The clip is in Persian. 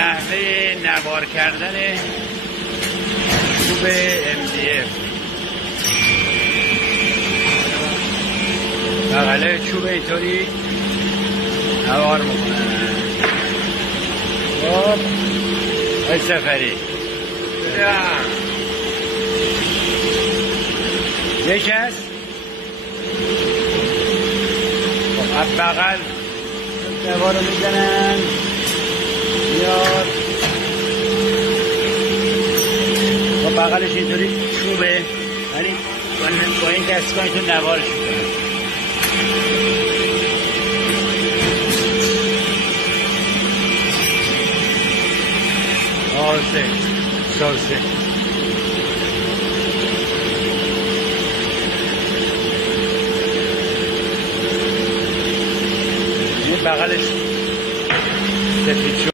نحوه نوار کردن چوب MDF. بغله چوب اینطوری نوار میکنن. خب ای سفری یک است. خب از بغل نوار رو میزنن میاد. خب بغلش اینطوری چوبه، ولی با این دستگاه تو نوارش میکنن. سوسه این بغلش سفید شد.